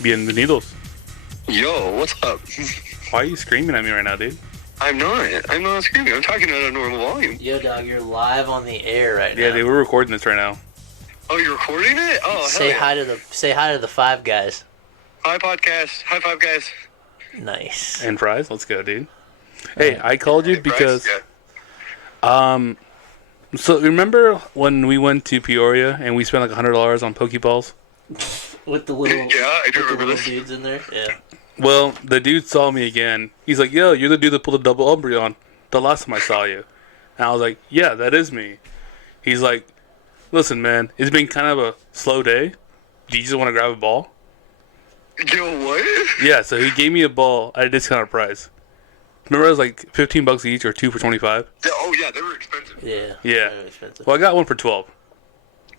Bienvenidos. Yo, what's up? Why are you screaming at me right now, dude? I'm not screaming. I'm talking at a normal volume. Yo, dog, you're live on the air right now. Yeah, dude, we're recording this right now. Oh, you're recording it? Oh, say hell yeah. Say hi to the five guys. Hi, podcast. High five, guys. Nice. And fries, let's go, dude. Hey, I called you Hey, because, Bryce, yeah. so remember when we went to Peoria and we spent like $100 on Pokeballs? With the little, Yeah, I do with the remember little this. dudes in there. Yeah. Well, the dude saw me again. He's like, yo, you're the dude that pulled a double Umbreon the last time I saw you. And I was like, yeah, that is me. He's like, listen, man, it's been kind of a slow day. Do you just want to grab a ball? Yo, what? Yeah, so he gave me a ball at a discounted price. Remember it was like $15 each or 2 for $25? Yeah, oh, yeah, they were expensive. Yeah. Yeah. Very expensive. Well, I got one for $12.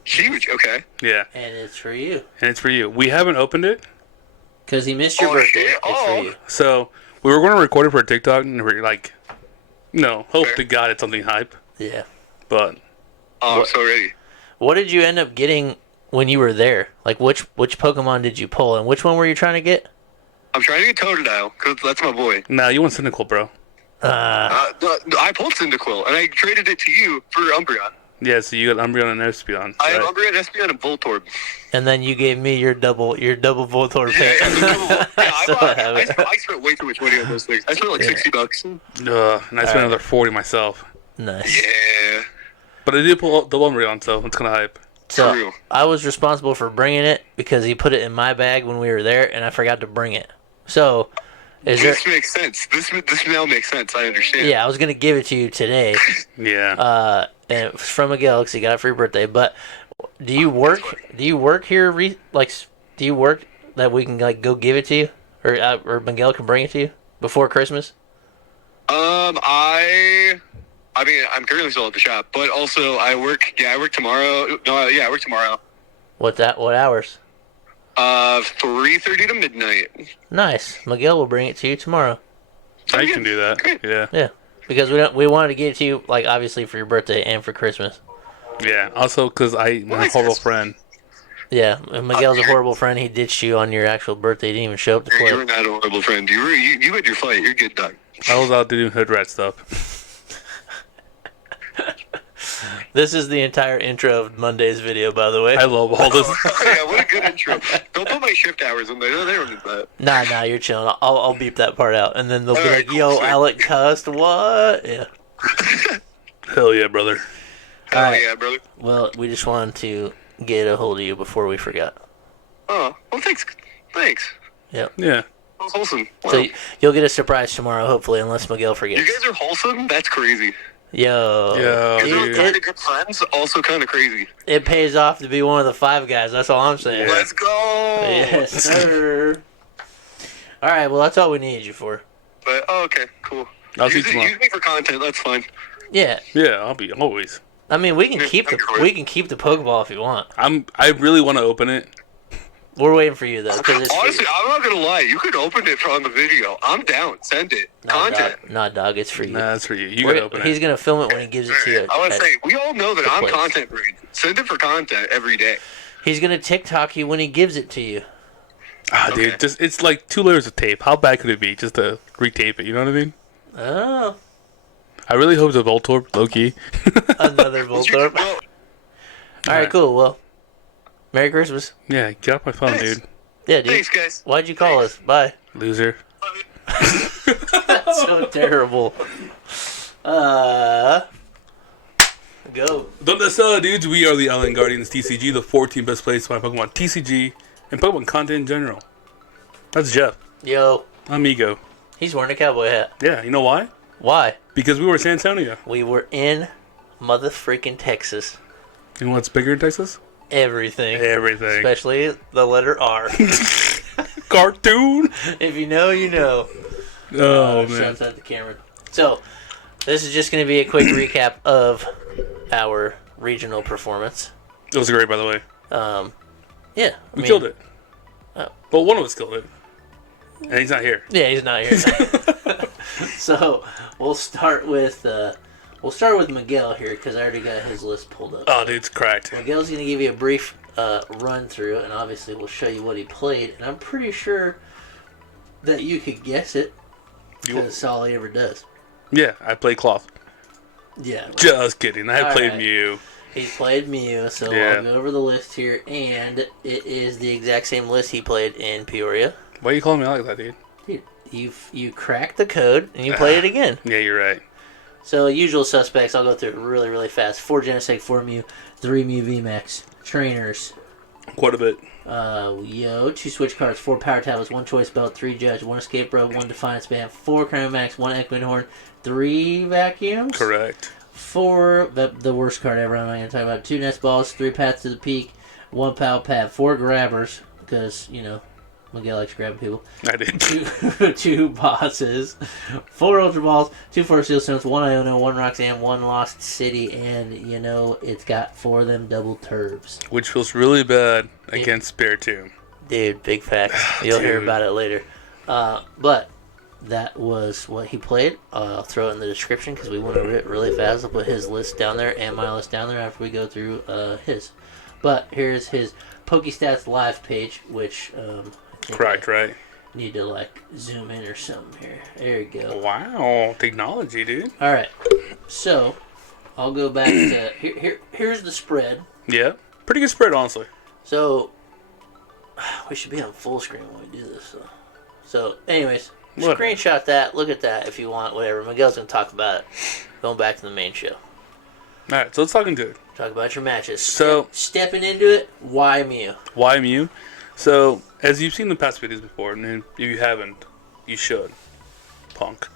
Huge, okay. Yeah, And it's for you. and it's for you. We haven't opened it, Because he missed your Oh, birthday. shit. It's Oh. for you. so we were going to record it for a TikTok, and we're like, hope Fair. to God it's something hype. Yeah. But Oh, I'm so ready. What did you end up getting when you were there? Like, which Pokemon did you pull, and which one were you trying to get? I'm trying to get Totodile, because that's my boy. nah, you want Cynical, bro. No, I pulled Cyndaquil, and I traded it to you for Umbreon. Yeah, so you got Umbreon and Espeon. I have right? Umbreon, Espeon, and Voltorb. And then you gave me your double Voltorb Yeah, pick. I spent way too much money on those things. I spent like $60. And I spent another 40 myself. Nice. Yeah. But I did pull the Umbreon, so it's kind of hype. So True. I was responsible for bringing it because he put it in my bag when we were there, and I forgot to bring it. So, This makes sense. This now makes sense. I understand. Yeah, I was gonna give it to you today, Yeah. and it was from Miguel because he got it for your birthday. But do you work? Do you work here? Do you work that we can like go give it to you, or Miguel can bring it to you before Christmas? I mean, I'm currently still at the shop, but also I work. Yeah, I work tomorrow. No, yeah, I work tomorrow. What hours? 3:30 to midnight. Nice. Miguel will bring it to you tomorrow. I can do that. Great. Yeah. Yeah, because we wanted to get it to you like obviously for your birthday and for Christmas. Yeah. Also, because I'm a Nice. horrible friend. Yeah, and Miguel's a horrible friend. He ditched you on your actual birthday. He didn't even show up to You play. were not a horrible friend. You had your fight. You're good, dog. I was out doing hood rat stuff. This is the entire intro of Monday's video, by the way. I love all this. Yeah, what a good intro. Don't put my shift hours in there. They don't need that. Nah, you're chilling. I'll beep that part out, and then they'll be All right, like, cool, "Yo, sick. Alec cussed what?" Yeah. Hell yeah, brother. Hell Alright. yeah, brother. Well, we just wanted to get a hold of you before we forgot. Oh, well, thanks. Yep. Yeah. That was wholesome. Wow. So you'll get a surprise tomorrow, hopefully, unless Miguel you forgets. guys are wholesome? That's crazy. Yo. Yo, You guys are dude. kind of good friends, also kind of crazy. It pays off to be one of the five guys. That's all I'm saying. Yeah. Let's go! Yes, sir. All right. Well, that's all we needed you for. But, oh, okay, cool. I'll see you use tomorrow. me for content, that's fine. Yeah. Yeah, I'll be always. I mean, we can Yeah, keep I'm good. we can keep the Pokeball if you want. I really want to open it. We're waiting for you though, because it's Honestly, for you. I'm not gonna lie. You could open it on the video. I'm down. Send it. Content. Nah, dog, it's for you. Nah, that's for you. You gotta open He's it. gonna film it when he gives it to you. I want to at- say, we all know that the I'm place. content brain. Send it for content every day. He's gonna TikTok you when he gives it to you. Ah, Okay. dude, just it's like 2 layers of tape. How bad could it be just to retape it? You know what I mean? Oh, I really hope it's a Voltorb, low key. another Voltorb. Well, All right, cool. Well, Merry Christmas. Yeah, get off my phone, Thanks. dude. Yeah, dude. thanks, guys. Why'd you call us? Bye. Loser. That's so terrible. Go. Donde está, dudes? We are the Island Guardians TCG, the 14th best place to find Pokemon TCG and Pokemon content in general. That's Jeff. Yo, Amigo. he's wearing a cowboy hat. Yeah, you know why? Why? Because we were in San Antonio. We were in mother freaking Texas. And what's bigger in Texas? Everything. Everything. Especially the letter R. Cartoon? If you know, you know. Oh, man. Shouts out to Cameron. So, this is just going to be a quick recap of our regional performance. It was great, by the way. Yeah. We killed it. Oh. Well, one of us killed it. And he's not here. Yeah, he's not here. So, we'll start with Miguel here, because I already got his list pulled up. Oh, dude, it's cracked. Miguel's going to give you a brief run through, and obviously we'll show you what he played. And I'm pretty sure that you could guess it because it's all he ever does. Yeah, I played Cloth. Yeah. Just kidding. I played right. Mew. He played Mew, so Yeah. I'll go over the list here, and it is the exact same list he played in Peoria. Why are you calling me like that, dude? Dude, you cracked the code, and you played it again. Yeah, you're right. So, usual suspects, I'll go through it really, really fast. 4 Genesect, 4 Mew, 3 Mew VMAX, trainers. Quite a bit. 2 Switch Carts, 4 Power Tablets, 1 Choice Belt, 3 Judge, 1 Escape Rope, 1 Defiance Band, 4 Cram-o-matic, 1 Echoing Horn, 3 Vacuums. Correct. 4, the worst card ever, I'm not going to talk about, 2 Nest Balls, 3 Paths to the Peak, 1 Pal Pad, 4 Grabbers, because, Miguel likes grabbing people. I did. 2 Bosses, 4 Ultra Balls, 2 Force Seal Stones, 1 Iono, 1 Roxanne, 1 Lost City, and, it's got 4 of them double turbs. Which feels really bad against Spiritomb. Dude, big facts. You'll hear about it later. But that was what he played. I'll throw it in the description because we went over it really fast. I'll put his list down there and my list down there after we go through his. But here's his PokeStats live page, which Correct, right? need to zoom in or something here. There you go. Wow, technology, dude. All right, so I'll go back to here's the spread. Yeah, pretty good spread, honestly. So we should be on full screen when we do this. So anyways. What? Screenshot that. Look at that if you want. Whatever. Miguel's going to talk about it. Going back to the main show. Alright, so let's talk into it. Talk about your matches. So Stepping into it, why Mew? Why Mew? So, as you've seen the past videos before, and if you haven't, you should. Punk.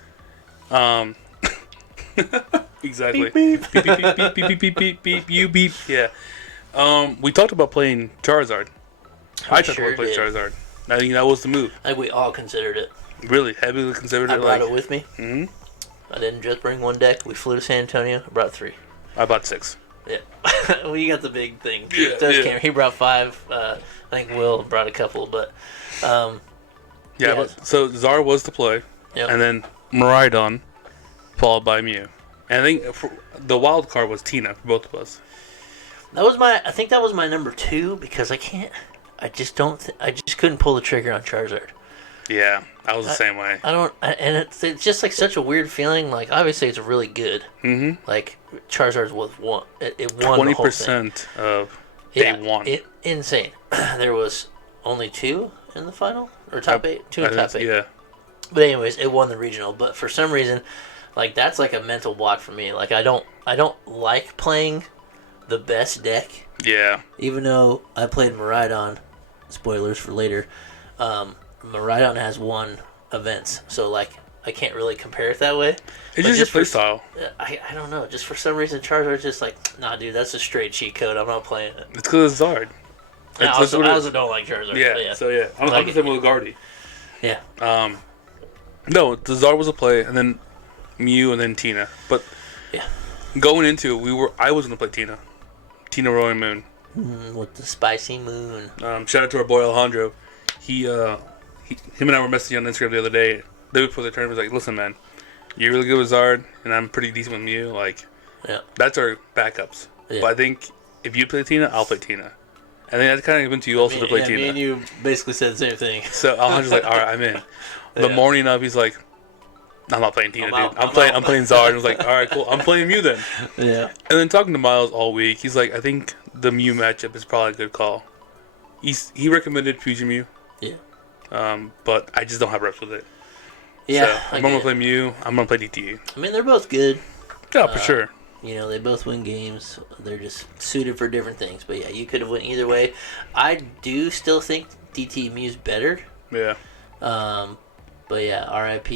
Exactly. Beep, beep. Beep, beep, beep, beep, beep, beep, beep, beep, you beep. Yeah. We talked about playing Charizard. I talked about playing Charizard. I think that was the move. I think we all considered it. Really heavily considered I it. brought it with me. Mm-hmm. I didn't just bring 1 deck. We flew to San Antonio. I brought 3. I bought 6. Yeah. Well, you got the big thing. Yeah. He brought 5. I think Will brought a couple, but... Yeah, but, so Zara was the play. Yep. And then Miraidon, followed by Mew. And I think the wild card was Tina for both of us. I think that was my number 2 because I just couldn't pull the trigger on Charizard. Yeah, I was the same way. And it's just such a weird feeling. Obviously, it's really good. Mm-hmm. Charizard's was one. It won 20% of day 1. Insane. There was only 2 in the final or top 8. 2 in top 8. Yeah. But anyways, it won the regional. But for some reason, that's a mental block for me. I don't like playing the best deck. Yeah. Even though I played Miraidon, spoilers for later. Miraidon has won events, so I can't really compare it that way. It's just your playstyle. I don't know. Just for some reason, Charizard's just nah, dude, that's a straight cheat code. I'm not playing it. It's because it's Zard. I also don't like Charizard. Yeah. So yeah, I'm the same with Guardy. Yeah. No, the Zard was a play, and then Mew, and then Tina. But yeah, going into it, I was gonna play Tina Roaring Moon. With the spicy moon. Shout out to our boy Alejandro. Him and I were messaging on Instagram the other day before the tournament. Was like, listen, man, you're really good with Zard, and I'm pretty decent with Mew. Yeah, that's our backups. Yeah. But I think if you play Tina, I'll play Tina. And then that's kind of given to you also to play Tina. Me and you basically said the same thing. So Alejandro's like, all right, I'm in. The morning of, he's like, I'm not playing Tina, dude. I'm playing Zard. And I was like, all right, cool. I'm playing Mew then. Yeah. And then talking to Miles all week, he's like, I think the Mew matchup is probably a good call. He recommended Fusion Mew. Yeah. But I just don't have reps with it. Yeah. So I'm going to play Mew. I'm going to play DTE. I mean, they're both good. Yeah, for sure. They both win games. They're just suited for different things. But yeah, you could have went either way. I do still think DTE Mew's better. Yeah. But yeah, RIP,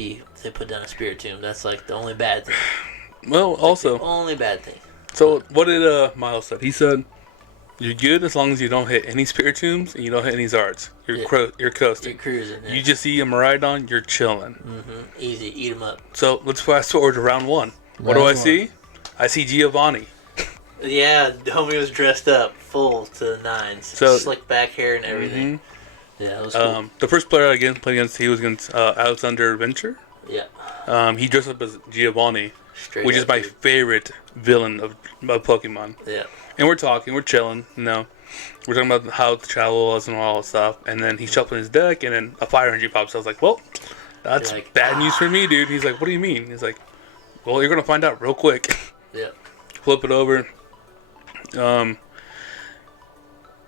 they put down a Spiritomb. That's the only bad thing. Well, also. The only bad thing. So what did Miles said? He said, you're good as long as you don't hit any Spiritombs and you don't hit any Zards. You're coasting. You're cruising. Yeah. You just see a Miraidon, you're chilling. Mm-hmm. Easy. Eat them up. So let's fast forward to round 1. What do I see? I see Giovanni. Yeah, homie was dressed up full to the nines. So, slick back hair and everything. Mm-hmm. Yeah, that was cool. The first player I played against, he was against Alexander Venture. Yeah. He dressed up as Giovanni, Straight which is my favorite villain of Pokemon. Yeah. And we're talking, we're chilling, we're talking about how the travel was and all that stuff, and then he's shuffling his deck, and then a fire energy pops. I was like, well, that's bad news for me, dude. He's like, what do you mean? He's like, well, you're gonna find out real quick. Yeah. Flip it over.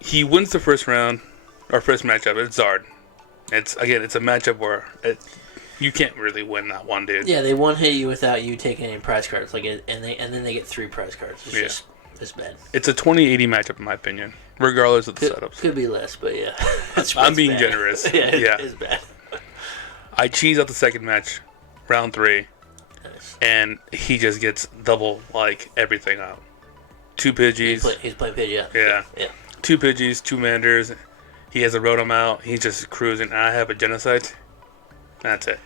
He wins the first round, our first matchup. It's Zard. It's a matchup where you can't really win that one, dude. Yeah, they one hit you without you taking any prize cards, and then they get 3 prize cards. It's bad. It's a 20-80 matchup in my opinion, regardless of the setups. Could be less, but yeah. I'm being bad. generous. Yeah, it's bad. I cheese out the second match, round 3, Nice. and he just gets double everything out. 2 Pidgeys. He's playing Pidgey. Yeah. 2 Pidgeys, 2 Manders. He has a Rotom out. He's just cruising. I have a Genesect. That's it.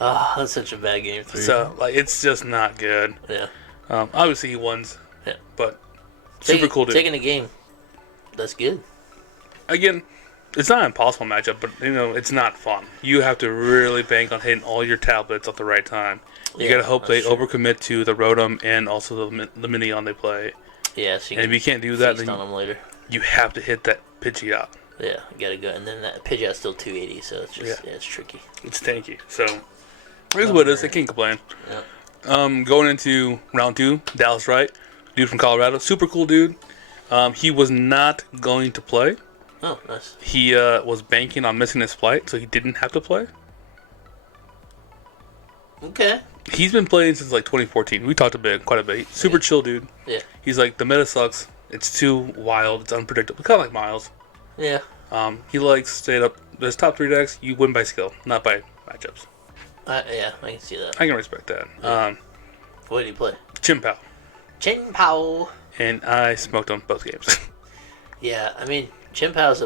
Oh, that's such a bad game 3. So it's just not good. Yeah. Obviously he wins. Yeah. But super cool dude. Taking a game. That's good. Again, it's not an impossible matchup, but it's not fun. You have to really bank on hitting all your tablets at the right time. You gotta hope they overcommit to the Rotom and also the Lumineon they play. Yeah, so and if you can't do that, then on them later. You have to hit that Pidgey out. Yeah, you gotta go, and then that Pidgey out's still 280, so it's just it's tricky. It's tanky. So here's what it is. I can't complain. Yeah. Going into round 2, Dallas Wright, dude from Colorado, super cool dude. He was not going to play. Oh, nice. He was banking on missing his flight, so he didn't have to play. Okay. He's been playing since 2014. We talked quite a bit. Super chill dude. Yeah. He's like, the meta sucks. It's too wild. It's unpredictable. Kind of like Miles. Yeah. He likes straight up. There's top 3 decks. You win by skill, not by matchups. Yeah, I can see that. I can respect that. Yeah. What did he play? Chim-Pao. Chim-Pao. And I smoked on both games. Yeah, I mean, Chim-Pao's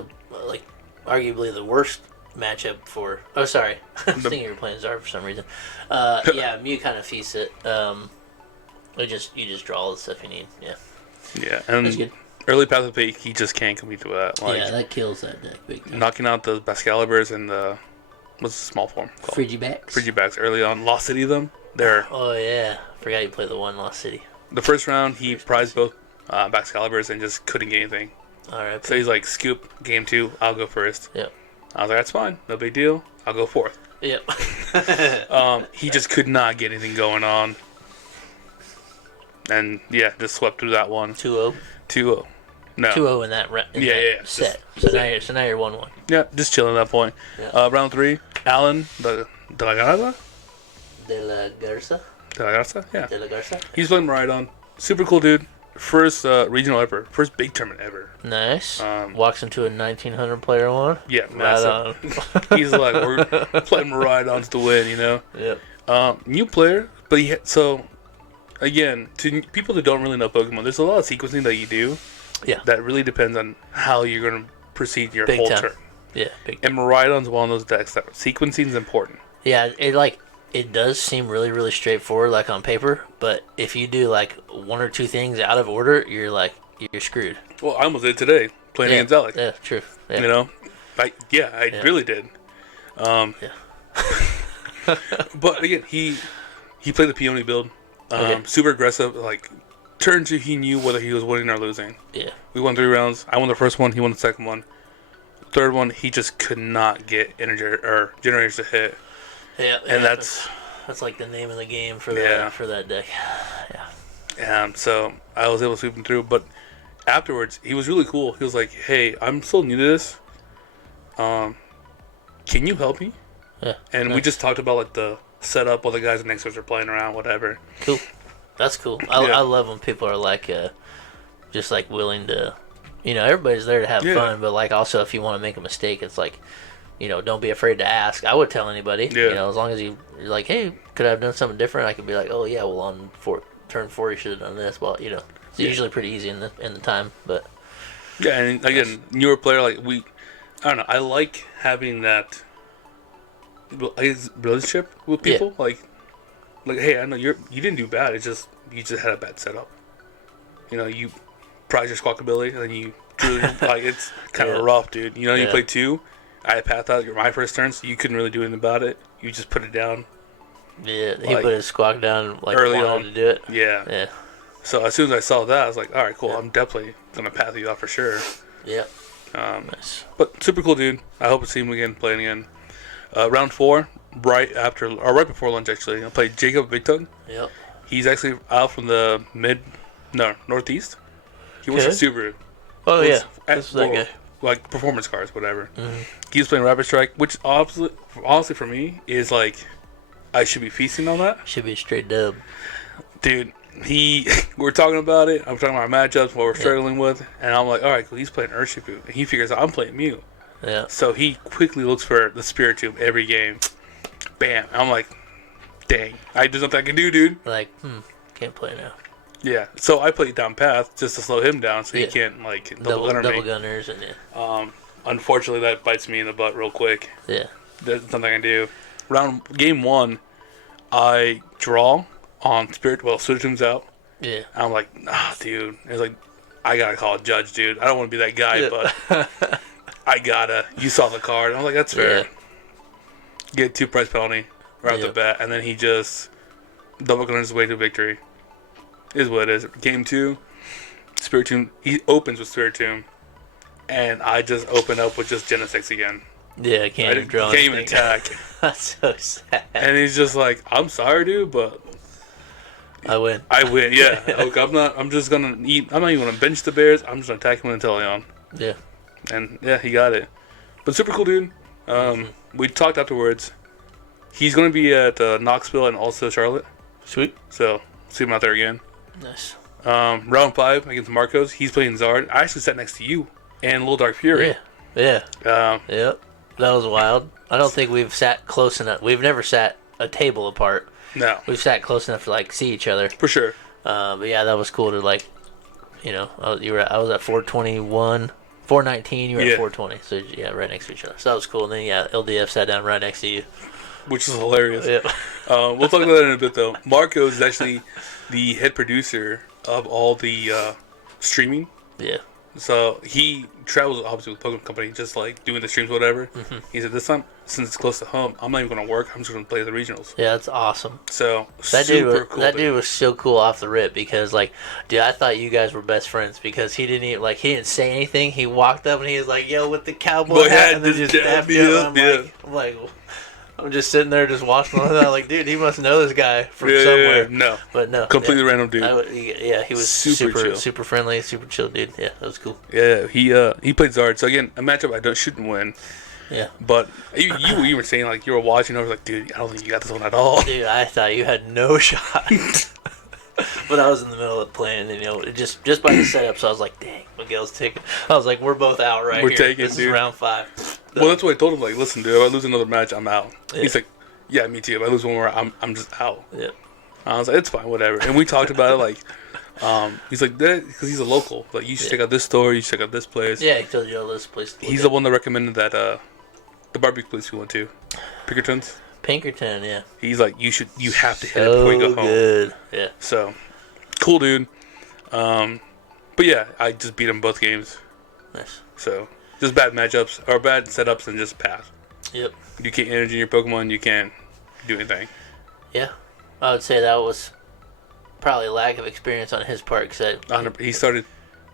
arguably the worst matchup for. Oh, sorry. I was thinking you were playing Zard for some reason. Yeah, Mew kind of feasts it. You just draw all the stuff you need. Yeah. Yeah, and early Path of Peak, he just can't compete to that. Yeah, that kills that deck big time. Knocking out the Bascaliburs and the what's the small form called? Frigibacks early on. Lost City them. They're. Oh yeah, forgot you played the one Lost City. The first round, he prized both Bascaliburs and just couldn't get anything. All right. So he's like, scoop, game 2, I'll go first. Yep. I was like, that's fine, no big deal. I'll go 4th. Yep. He just could not get anything going on. And yeah, just swept through that one. 2-0. 2-0. No. 2-0 in that set. So now you're 1-1. Yeah, just chilling at that point. Yeah. Round 3, Alan De La Garza? De La Garza? De La Garza? Yeah. De La Garza? He's playing Miraidon. Super cool dude. First regional ever. First big tournament ever. Nice. Walks into a 1900 player one. Yeah, massive. Right He's like, we're playing Miraidons to win, Yep. New player, but again, to people that don't really know Pokemon, there's a lot of sequencing that you do. Yeah. That really depends on how you're going to proceed your big whole time. turn. Yeah, big time. And Miraidon's one of those decks that sequencing is important. Yeah, it does seem really, really straightforward, on paper. But if you do 1 or 2 things out of order, you're screwed. Well, I almost did today playing against Alec. Yeah, true. Yeah. I really did. Yeah. But again, he played the peony build. Super aggressive. Turn 2, he knew whether he was winning or losing. Yeah. We won 3 rounds. I won the first one. He won the second one. Third one, he just could not get generators to hit. Yeah, and that's the name of the game for that deck. Yeah. So I was able to sweep him through, but afterwards he was really cool. He was like, "Hey, I'm still new to this. Can you help me?" Yeah. And we just talked about the setup while the guys next to us are playing around, whatever. Cool. That's cool. I love when people are just willing to, everybody's there to have fun, but also if you want to make a mistake, it's don't be afraid to ask. I would tell anybody, as long as you're like, hey, could I have done something different? I could be like, oh yeah, well on turn 4 you should have done this. Well, it's usually pretty easy in the time, but yeah. And again, newer player, I don't know. I like having that relationship with people. Like, hey, I know you didn't do bad. It's just you just had a bad setup. You prize your squawk ability, and then you drew. It's kind of rough, dude. You played 2. I had path out. You're my first turn, so you couldn't really do anything about it. You just put it down. Yeah, he put his squawk down early on to do it. Yeah. Yeah. So as soon as I saw that, I was like, all right, cool. I'm definitely gonna path you out for sure. Yep. Nice. But super cool dude. I hope to see him again playing again. Round 4, right before lunch actually, I played Jacob Big Tongue. Yep. He's actually out from the northeast. He works for Subaru. Oh yeah, that's that guy. Like performance cars, whatever. Mm-hmm. He was playing Rapid Strike, which honestly for me is like I should be feasting on that. Should be a straight dub. Dude, we're talking about it. I'm talking about matchups, what we're struggling with, and I'm like, all right, cool. He's playing Urshifu, and he figures out I'm playing Mew. Yeah. So he quickly looks for the Spiritomb every game. Bam. I'm like, dang, there's nothing I can do, dude. Like, can't play now. Yeah. So I played down path just to slow him down, so he can't like double gunners and unfortunately, that bites me in the butt real quick. Yeah. There's nothing I can do. Game 1, I draw on Spiritomb's out. Yeah. I'm like, dude. It's like, I gotta call a Judge, dude. I don't want to be that guy, but I gotta. You saw the card. I'm like, that's fair. Yeah. Get 2 price penalty right off the bat, and then he just double gunners his way to victory. Is what it is. Game 2, Spiritomb. He opens with Spiritomb, and I just open up with just Genesect again. Yeah, I can't even attack. That's so sad. And he's just like, I'm sorry, dude, but I win. Yeah. Look, I'm just gonna eat. I'm not even gonna bench the Bears. I'm just gonna attack him with Inteleon. Yeah. And yeah, he got it. But super cool dude. We talked afterwards. He's gonna be at Knoxville and also Charlotte. Sweet. So see him out there again. Nice. Round 5 against Marcos. He's playing Zard. I actually sat next to you and Little Dark Fury. Yeah. Yep. That was wild. I don't think we've sat close enough. We've never sat a table apart. No. We've sat close enough to like see each other. For sure. But yeah, that was cool to like, I was at 421, 419. You were at 420. So yeah, right next to each other. So that was cool. And then LDF sat down right next to you, which is hilarious. Yeah. We'll talk about that in a bit though. Marcos is actually the head producer of all the streaming. Yeah. So he travels obviously with Pokemon Company, just like doing the streams, whatever. Mm-hmm. He said this time, since it's close to home, I'm not even gonna work. I'm just gonna play the regionals. Yeah, that's awesome. So that dude was so cool off the rip because dude, I thought you guys were best friends because he didn't say anything. He walked up and he was like, "Yo, with the cowboy hat," and then just dapped me up. I'm just sitting there just watching all that. Like, dude, he must know this guy from somewhere. No, but no, completely random dude. He was super friendly, super chill dude. Yeah, that was cool. Yeah, he played Zard. So again, a matchup I shouldn't win. Yeah, but you were saying like you were watching. I was like, dude, I don't think you got this one at all. Dude, I thought you had no shot. But I was in the middle of playing, and just by the setup, so I was like, dang, Miguel's taking. I was like, we're both out right here. We're taking, this dude. is round 5. Well, that's what I told him. Like, listen, dude, if I lose another match, I'm out. Yeah. He's like, yeah, me too. If I lose one more, I'm just out. Yeah. I was like, it's fine, whatever. And we talked about it. Like, he's like that because he's a local. Like, you should check out this store. You should check out this place. Yeah, he told you all this place. He's the one that recommended that the barbecue place we went to, Pinkerton, yeah. He's like, you have to hit it before you go home. Good. Yeah. So, cool, dude. But yeah, I just beat him both games. Nice. So, just bad matchups or bad setups and just pass. Yep. You can't energy your Pokemon. You can't do anything. Yeah, I would say that was probably a lack of experience on his part. Cause he started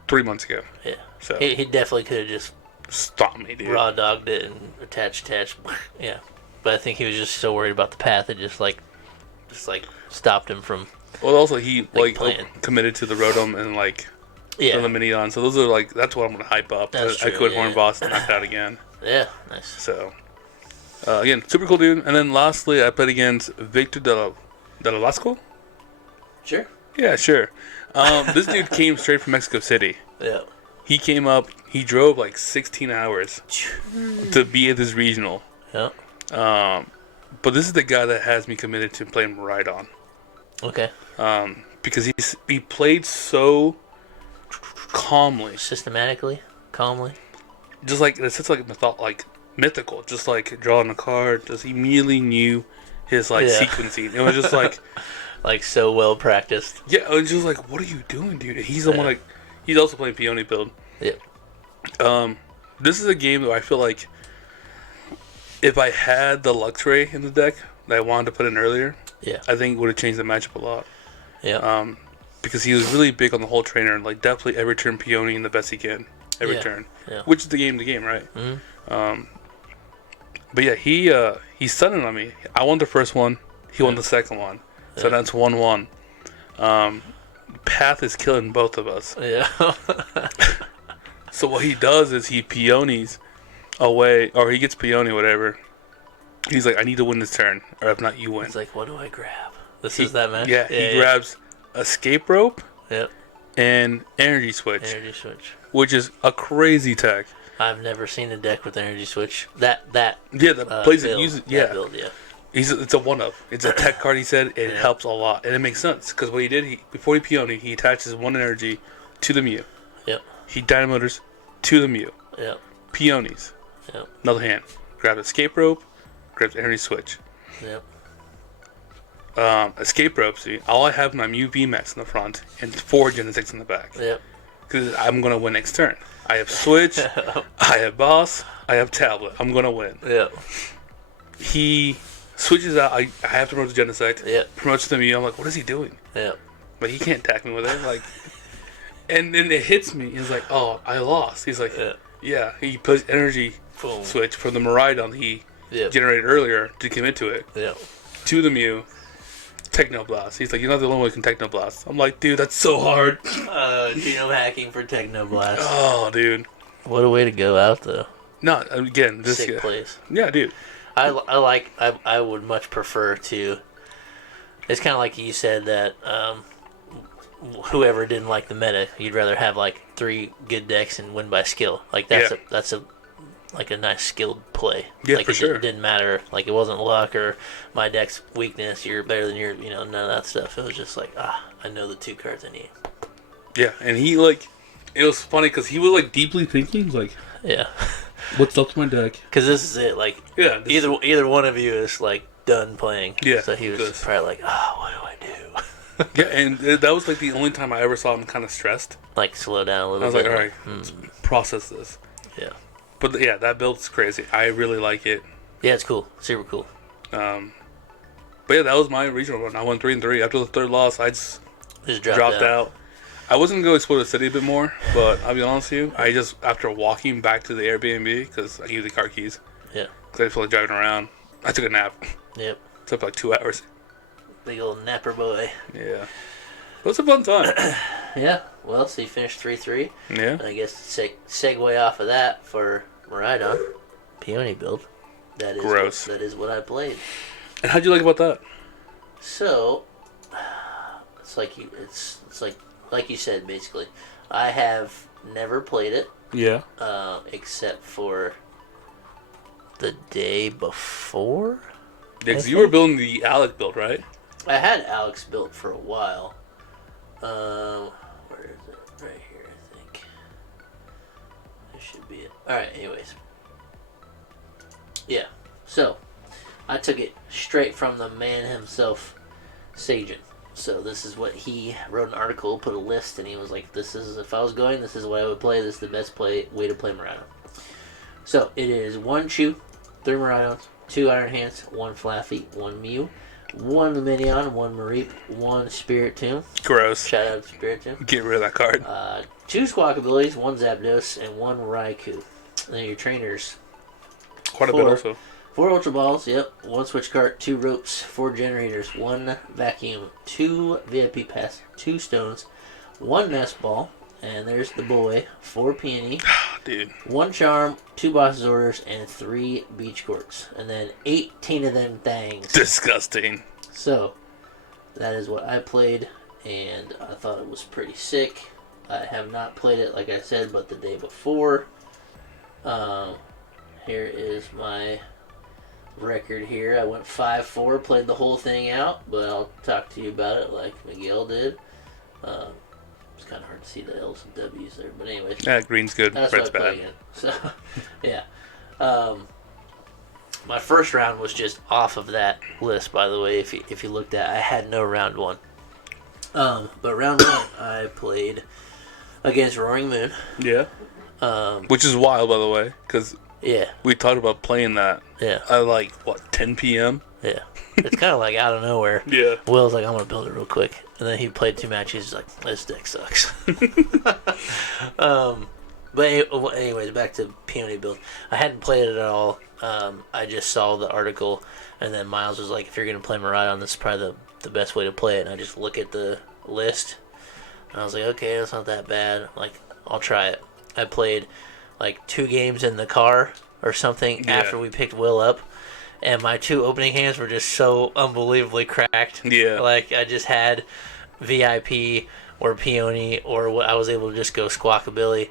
3 months ago. Yeah. So he definitely could have just stopped me, dude. Raw dogged it and attached. Yeah. But I think he was just so worried about the path it just stopped him from. Well, also he committed to the Rotom and the Lumineon. So those are that's what I'm gonna hype up. I quit Horn Boss and knocked out again. Yeah, nice. So again, super cool dude. And then lastly, I played against Victor de la Lasco. Sure. Yeah, sure. This dude came straight from Mexico City. Yeah. He came up. He drove 16 hours to be at this regional. Yeah. But this is the guy that has me committed to playing Miraidon. Okay. Because he played so calmly, systematically, calmly, just it's mythical, just drawing a card. Just immediately knew his sequencing. It was just so well practiced. Yeah, it was just what are you doing, dude? He's the one he's also playing Peony build. Yeah. This is a game that I feel like if I had the Luxray in the deck that I wanted to put in earlier, I think it would have changed the matchup a lot. Yeah. Because he was really big on the whole trainer and definitely every turn Peony the best he can. every Yeah. turn, Yeah. which is the game, right? Mhm. But yeah, he's stunning on me. I won the first one. He won the second one. So Yeah. that's 1-1. Path is killing both of us. Yeah. So what he does is he peonies away, or he gets peony, whatever. He's like, I need to win this turn, or if not, you win. It's like, what do I grab? This is that match? Yeah, he grabs Escape Rope Yep. and Energy Switch, Energy Switch. which is a crazy tech. I've never seen a deck with Energy Switch. That Yeah, that plays it, build, uses, that yeah. build, yeah. It's a one-up. It's a tech card, he said, and it helps a lot. And it makes sense, because what he did, before he peonied, he attaches one energy to the Mew. Yep. He dynamotors to the Mew. Yep. Peonies. Yep. Another hand. Grabs Escape Rope, grabs Energy Switch. Yep. Escape Rope, see, all I have is my Mew VMAX in the front and 4 Genesects in the back. Yep. Because I'm going to win next turn. I have Switch, I have Boss, I have Tablet. I'm going to win. Yep. He switches out. I have to promote the Genesect. Yep. Promotes the Mew. I'm like, what is he doing? Yep. But he can't attack me with it. Like, and then it hits me. He's like, oh, I lost. He's like, yeah. He puts energy Boom. switch from the Miraidon he Yep. generated earlier to commit to it. Yep. To the Mew. Techno Blast. He's like, you're not the only one who can Techno Blast. I'm like, dude, that's so hard. Genome hacking for Technoblast. Oh, dude. What a way to go out, though. No, again, this Sick guy. place. Yeah, dude. I would much prefer to. It's kind of like you said that whoever didn't like the meta, you'd rather have like 3 good decks and win by skill. Like that's a like a nice skilled play. Yeah, like for sure. It didn't matter. Like it wasn't luck or my deck's weakness. You're better than your. None of that stuff. It was just like I know the 2 cards I need. Yeah, and he like, it was funny because he was like deeply thinking, like, Yeah. what's up to my deck? Because this is it. Like Yeah, either one of you is like done playing. Yeah, So he was this. probably like, what do I do? Yeah, and that was like the only time I ever saw him kind of stressed. Like slow down a little I was bit. like, all right, let's process this. Yeah. But yeah, that build's crazy. I really like it. Yeah, it's cool. Super cool. But yeah, that was my regional run. I won 3-3. After the third loss, I just Dropped out. I wasn't going to explore the city a bit more, but I'll be honest with you, I just, after walking back to the Airbnb, because I gave the car keys, Yeah. because I feel like driving around, I took a nap. Yep. Took like 2 hours. Big old napper boy. Yeah. It was a fun time. Yeah. Well, so you finished 3-3. Yeah. And I guess segue off of that for Miraidon, Peony build. That is Gross. That is what I played. And how'd you like about that? So it's like you said basically. I have never played it. Yeah. Except for the day before. Yeah, because you were building the Alec build, right? I had Alex built for a while. Where is it? Right here, I think. This should be it. Alright, anyways. Yeah. So, I took it straight from the man himself, Sejun. So this is what he wrote an article, put a list, and he was like, this is, if I was going, this is what I would play. This is the best way to play Miraidon. So, it is 1 Chew, 3 Miraidons, 2 Iron Hands, 1 Flaaffy, 1 Mew, 1 Lumineon, 1 Mareep, 1 Spiritomb. Gross. Shout out to Spiritomb. Get rid of that card. 2 Squawk abilities, 1 Zapdos, and 1 Raikou. And then your trainers. Quite a bit also. 4 Ultra Balls, yep. 1 Switch Cart, 2 Ropes, 4 Generators, 1 Vacuum, 2 VIP Pass, 2 Stones, 1 Nest Ball, and there's the boy, 4 Peony, Dude. 1 Charm, 2 Boss's Orders, and 3 Beach Courts. And then 18 of them things. Disgusting. So, that is what I played, and I thought it was pretty sick. I have not played it, like I said, but the day before. Here is my record here. I went 5-4, played the whole thing out, but I'll talk to you about it like Miguel did. It's kind of hard to see the L's and W's there, but anyways. Yeah, green's good, That's red's what I bad. play again. So, yeah. My first round was just off of that list, by the way. If you looked at, I had no round 1. But round 1, I played against Roaring Moon. Yeah. Which is wild, by the way, because Yeah, we talked about playing that yeah, at like, what, 10 p.m.? yeah. It's kind of like out of nowhere. Yeah. Will's like, I'm going to build it real quick. And then he played 2 matches. He's like, this deck sucks. Well, anyways, back to Peony build. I hadn't played it at all. I just saw the article, and then Miles was like, if you're going to play Miraidon, this is probably the best way to play it. And I just look at the list, and I was like, okay, that's not that bad. Like, I'll try it. I played like 2 games in the car or something after we picked Will up, and my 2 opening hands were just so unbelievably cracked. Yeah. Like, I just had VIP or Peony, or I was able to just go Squawkabilly,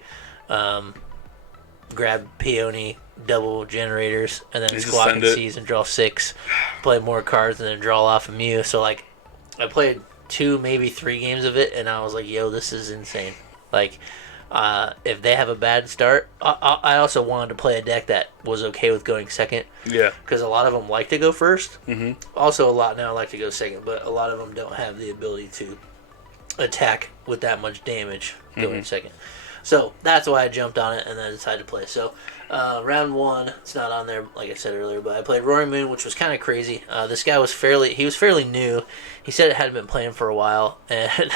grab Peony, double generators, and then Squawk and Seize and draw 6, play more cards, and then draw off a Mew. So, like, I played 2, maybe 3 games of it, and I was like, yo, this is insane. Like, if they have a bad start, I also wanted to play a deck that was okay with going second. Yeah. Because a lot of them like to go first. Mm-hmm. Also, a lot now like to go second, but a lot of them don't have the ability to attack with that much damage going second. So that's why I jumped on it and then decided to play. So round 1, it's not on there like I said earlier, but I played Roaring Moon, which was kind of crazy. This guy was fairly new. He said it hadn't been playing for a while, and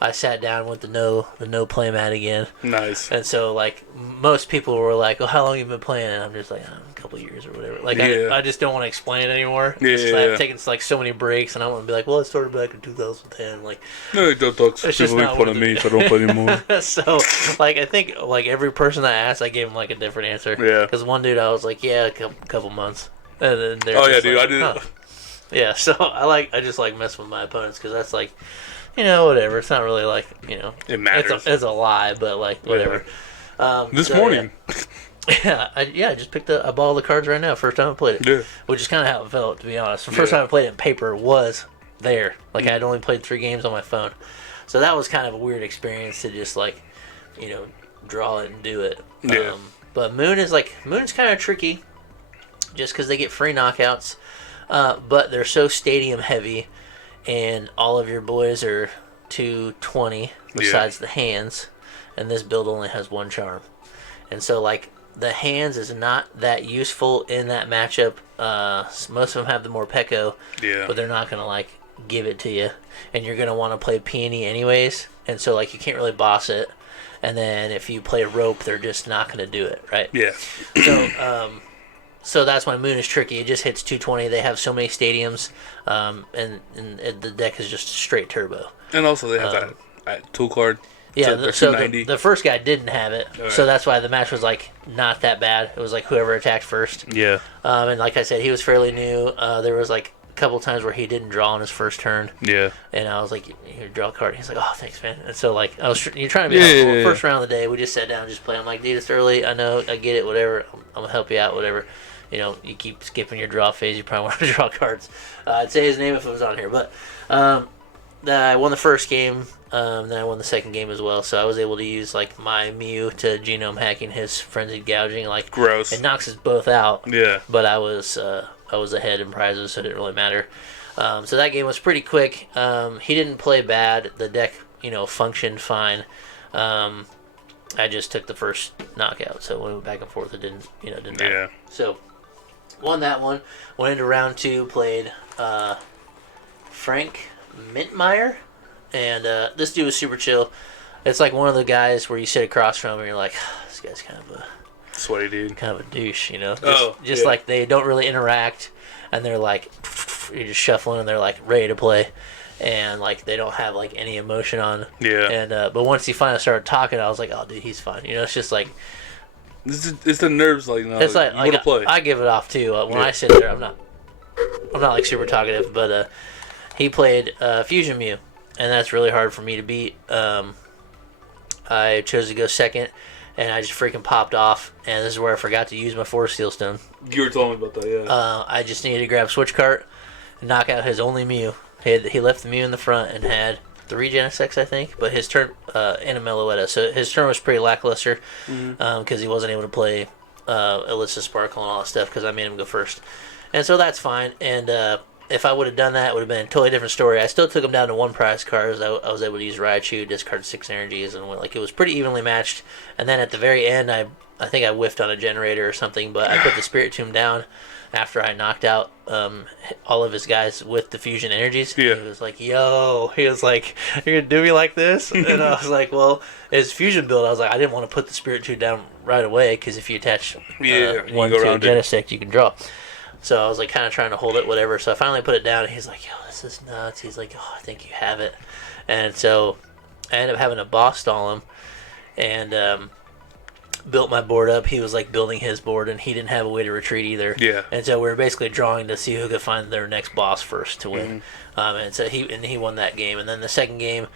I sat down with the no play mat again. Nice. And so like most people were like, "Oh, how long have you been playing?" And I'm just like, a couple years or whatever. Like I just don't want to explain it anymore. I've taken like so many breaks, and I want to be like, "Well, it started back in 2010." Like, no, don't talk. People make fun of me if I don't play anymore. So like I think like every person I asked, I gave him like a different answer. Yeah. Because one dude I was like, "Yeah, a couple months," and then dude, like, I did. huh. Yeah, so I just like mess with my opponents because that's like, whatever. It's not really like it matters. It's a lie, but like whatever. Yeah. This morning. Yeah, I just picked up. I bought all the cards right now. First time I played it. Yeah. Which is kind of how it felt, to be honest. The first time I played it in paper was there. Like I had only played 3 games on my phone, so that was kind of a weird experience to just like, draw it and do it. Yeah. But Moon's kind of tricky, just because they get free knockouts. But they're so stadium heavy, and all of your boys are 220 besides the hands, and this build only has 1 charm. And so, like, the hands is not that useful in that matchup. Most of them have the Morpeko, but they're not going to, like, give it to you. And you're going to want to play Peony anyways, and so, like, you can't really boss it. And then if you play Rope, they're just not going to do it, right? Yeah. So that's why Moon is tricky. It just hits 220. They have so many stadiums, and the deck is just straight turbo. And also they have that tool card. Yeah, so the first guy didn't have it, so that's why the match was like not that bad. It was like whoever attacked first. Yeah. And like I said, he was fairly new. There was like a couple times where he didn't draw on his first turn. Yeah. And I was like, "Here, draw a card." He's like, "Oh, thanks, man." And so like you're trying to be helpful. First round of the day, we just sat down and just played. I'm like, "Dude, it's early. I know. I get it. Whatever. I'm gonna help you out. Whatever." You keep skipping your draw phase. You probably want to draw cards. I'd say his name if it was on here. But I won the first game. Then I won the second game as well. So I was able to use like my Mew to genome hacking his frenzied gouging. Like gross. It knocks us both out. Yeah. But I was ahead in prizes, so it didn't really matter. So that game was pretty quick. He didn't play bad. The deck functioned fine. I just took the first knockout. So when we went back and forth, it didn't matter. Yeah. So won that one. Went into round 2, played Frank Mintmeyer, and this dude was super chill. It's like one of the guys where you sit across from him and you're like, this guy's kind of a sweaty dude, kind of a douche, Just like they don't really interact, and they're like you're just shuffling and they're like ready to play, and like they don't have like any emotion on. Yeah. And but once he finally started talking, I was like, oh dude, he's fine. It's just like. It's the nerves, like, it's like, you want to play. I give it off too. When I sit there, I'm not like super talkative, but he played Fusion Mew, and that's really hard for me to beat. I chose to go second, and I just freaking popped off, and this is where I forgot to use my Force Steel Stone. You were telling me about that, yeah. I just needed to grab Switch Cart and knock out his only Mew. He left the Mew in the front and had 3 Genesects, I think, but his turn and a Meloetta. So his turn was pretty lackluster because he wasn't able to play Alyssa Sparkle and all that stuff because I made him go first. And so that's fine. And if I would have done that, it would have been a totally different story. I still took him down to 1 prize card. I was able to use Raichu, discard 6 energies, and like it was pretty evenly matched. And then at the very end, I think I whiffed on a generator or something, but I put the Spiritomb down after I knocked out all of his guys with the fusion energies. Yeah. He was like, yo, he was like, you're going to do me like this? And I was like, well, his fusion build, I was like, I didn't want to put the Spiritomb down right away, because if you attach one to a Genesect, you can draw. So I was like kind of trying to hold it, whatever. So I finally put it down, and he's like, yo, this is nuts. He's like, oh, I think you have it. And so I ended up having to boss stall him, and built my board up. He was like building his board, and he didn't have a way to retreat either. Yeah. And so we were basically drawing to see who could find their next boss first to win. And so he won that game. And then the second game,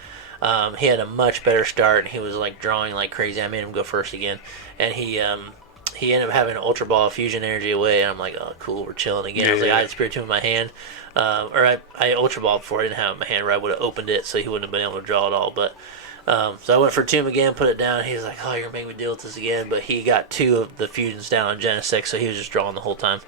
he had a much better start, and he was like drawing like crazy. I made him go first again, and he ended up having an Ultra Ball fusion energy away, and I'm like, oh cool, we're chilling again. I was like, I had Spiritomb in my hand, or I Ultra Ball before I didn't have it in my hand, where I would have opened it so he wouldn't have been able to draw at all. But so I went for Tomb again, put it down. He was like, oh, you're going to make me deal with this again. But he got 2 of the fusions down on Genesect, so he was just drawing the whole time.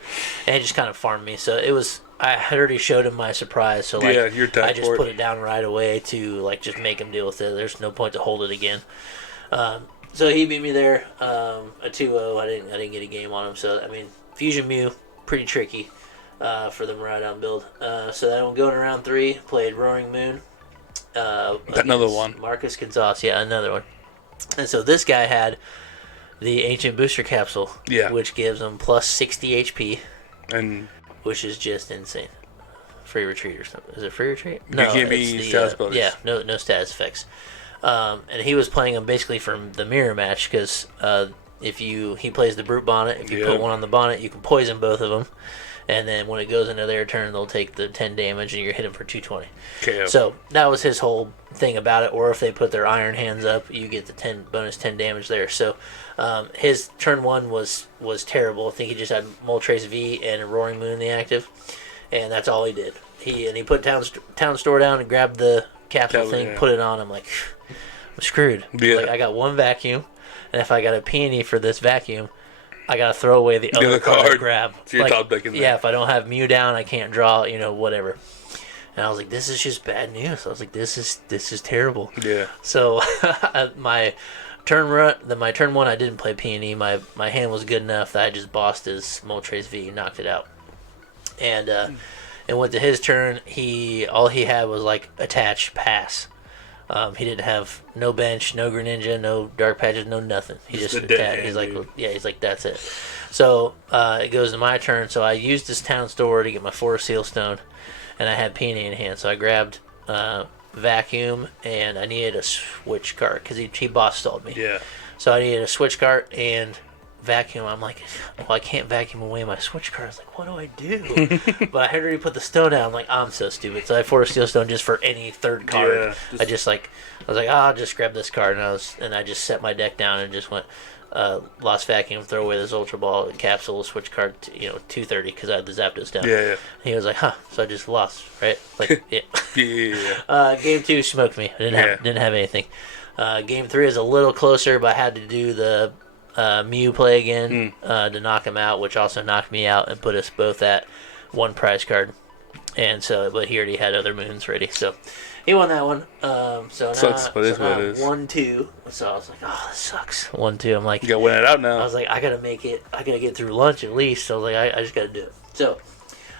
And he just kind of farmed me. So it was, I had already showed him my surprise. So like, I just put it down right away to like just make him deal with it. There's no point to hold it again. So he beat me there, a 2-0. I didn't get a game on him. So, I mean, Fusion Mew, pretty tricky for the Miraidon build. So then we'll go in round 3, played Roaring Moon. Another one. Marcus Gonzalez, yeah, another one. And so this guy had the Ancient Booster Capsule, which gives him plus 60 HP, and which is just insane. Free retreat or something. Is it free retreat? No, you give me status bonus. Yeah, no status effects. And he was playing him basically from the mirror match, because he plays the Brute Bonnet. If you put one on the Bonnet, you can poison both of them. And then when it goes into their turn, they'll take the 10 damage, and you're hitting for 220. KO. So that was his whole thing about it. Or if they put their Iron Hands up, you get the bonus 10 damage there. So his turn 1 was terrible. I think he just had Moltres V and a Roaring Moon in the active, and that's all he did. He put Town Store down and grabbed the capsule thing, put it on. I'm like, I'm screwed. Yeah. Like, I got 1 vacuum, and if I got a peony for this vacuum, I gotta throw away the other card to grab. So you're top decking there. Yeah, if I don't have Mew down, I can't draw. Whatever. And I was like, this is just bad news. I was like, this is terrible. Yeah. So my turn 1, I didn't play peony. My hand was good enough that I just bossed his Moltres V, knocked it out. And went to his turn. All he had was like attach pass. He didn't have no bench, no Greninja, no Dark Patches, no nothing. He just attacked. He's like, that's it. So it goes to my turn. So I used this Town Store to get my 4 Seal Stone, and I had Peony in hand. So I grabbed Vacuum, and I needed a Switch Cart because he boss stalled me. Yeah. So I needed a Switch Cart and Vacuum. I'm like, well, I can't vacuum away my Switch Cart. I was like, what do I do? But I had already put the stone down. I'm like, I'm so stupid. So I forced a Steel Stone just for any third card. Yeah, I was like, I'll just grab this card, and I just set my deck down and just went Lost Vacuum, throw away this Ultra Ball capsule, Switch Card, 230 because I had the Zapdos down. Yeah. He was like, huh? So I just lost, right? Like, yeah. Yeah. Game 2 smoked me. I didn't have anything. Game 3 is a little closer, but I had to do the Mew play again to knock him out, which also knocked me out and put us both at 1 prize card. And so, but he already had other moons ready, so he won that one. So sucks, now, but it is what it is. 1-2. So I was like, oh, this sucks. 1-2. I'm like, you gotta win it out now. I was like, I gotta make it. I gotta get through lunch at least. So I was like, I just gotta do it. So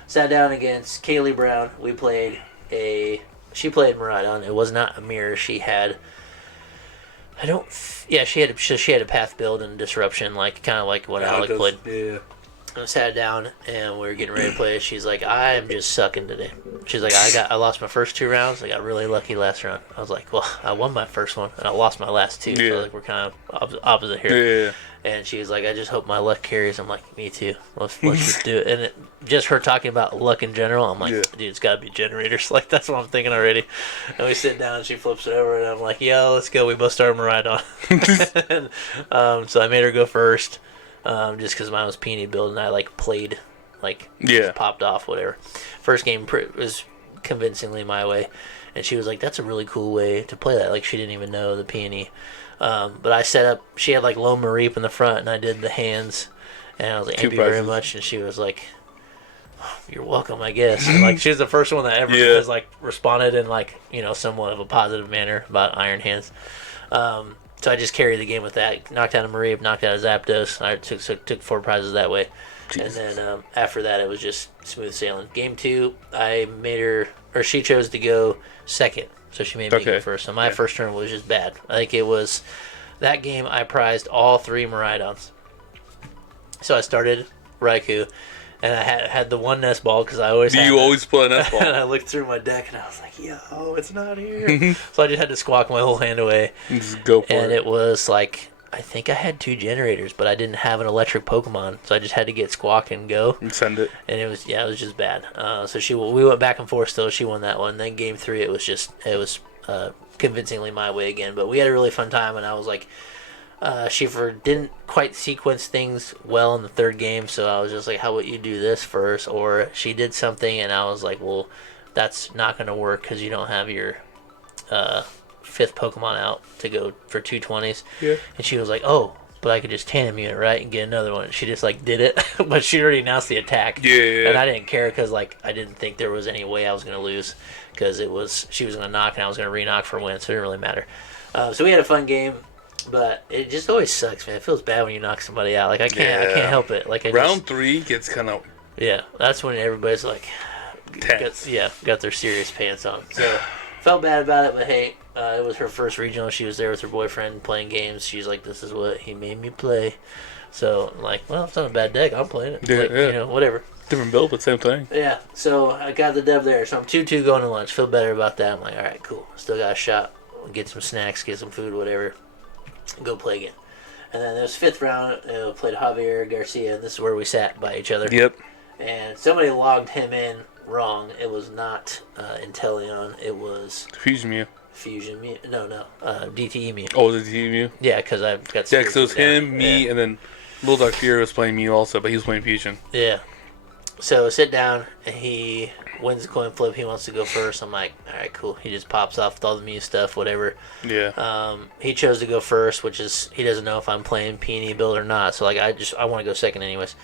sat down against Kaylee Brown. We played she played Miraidon. It was not a mirror. She had. She had a path build and disruption, like kind of like what Alec played. Yeah. I sat down and we were getting ready to play. She's like, I am just sucking today. She's like, I lost my first 2 rounds. I got really lucky last round. I was like, well, I won my first one and I lost my last 2. Yeah. So like we're kind of opposite here. Yeah. And she was like, I just hope my luck carries. I'm like, me too. Let's just do it. And just her talking about luck in general, I'm like, dude, it's got to be generators. Like, that's what I'm thinking already. And we sit down and she flips it over and I'm like, yo, let's go. We both start Miraidon. So I made her go first just because mine was Peony build and I played, just popped off, whatever. First game was convincingly my way. And she was like, that's a really cool way to play that. Like, she didn't even know the Peony. But I set up, she had low Mareep in the front, and I did the hands, and I was like, thank you very much, and she was like, You're welcome, I guess. Like, she was the first one that ever has, like, responded in, like, you know, somewhat of a positive manner about Iron Hands. So I just carried the game with that. Knocked out a Mareep, knocked out a Zapdos. I took 4 prizes that way. Jesus. And then after that, it was just smooth sailing. Game 2, I made her, or she chose to go second. So she made me go first. So my first turn was just bad. I think it was, that game I prized all 3 Miraidons. So I started Raichu. And I had the one nest ball because I always had. You always play a nest ball. And I looked through my deck and I was like, yo, it's not here. So I just had to squawk my whole hand away. Just go for it. And it was like, I think I had 2 generators, but I didn't have an electric Pokemon. So I just had to get squawk and go. And send it. And it was just bad. So we went back and forth still. She won that one. Then game 3, it was convincingly my way again. But we had a really fun time and I was like, she didn't quite sequence things well in the 3rd game, so I was just like, how about you do this first? Or she did something, and I was like, well, that's not going to work because you don't have your 5th Pokemon out to go for 2 20s. Yeah. And she was like, oh, but I could just tandem unit, right, and get another one. She just, like, did it, but she already announced the attack. Yeah. And I didn't care because, like, I didn't think there was any way I was going to lose because she was going to knock and I was going to re-knock for a win, so it didn't really matter. So we had a fun game. But it just always sucks, man. It feels bad when you knock somebody out. Like I can't help it. Like round 3 gets kind of that's when everybody's like tense. Got their serious pants on. So felt bad about it, but hey, it was her first regional. She was there with her boyfriend playing games. She's like, "This is what he made me play." So I'm like, well, it's not a bad deck. I'm playing it. Like, you know, whatever. Different build, but same thing. Yeah. So I got the dub there. So I'm 2-2 going to lunch. Feel better about that. I'm like, all right, cool. Still got a shot. Get some snacks. Get some food. Whatever. Go play again. And then there's 5th round, played Javier Garcia, and this is where we sat by each other. Yep. And somebody logged him in wrong. It was not Inteleon, it was Fusion Mew. DTE Mew. Oh, the DTE Mew? Yeah, because I've got... Yeah, because it was him, me, and then Little Dark Fury was playing Mew also, but he was playing Fusion. Yeah. So sit down, and he wins the coin flip. He wants to go first. I'm like, all right, cool. He just pops off with all the Mew stuff, whatever. Yeah. He chose to go first, which is he doesn't know if I'm playing Peony build or not. So like I want to go second anyways.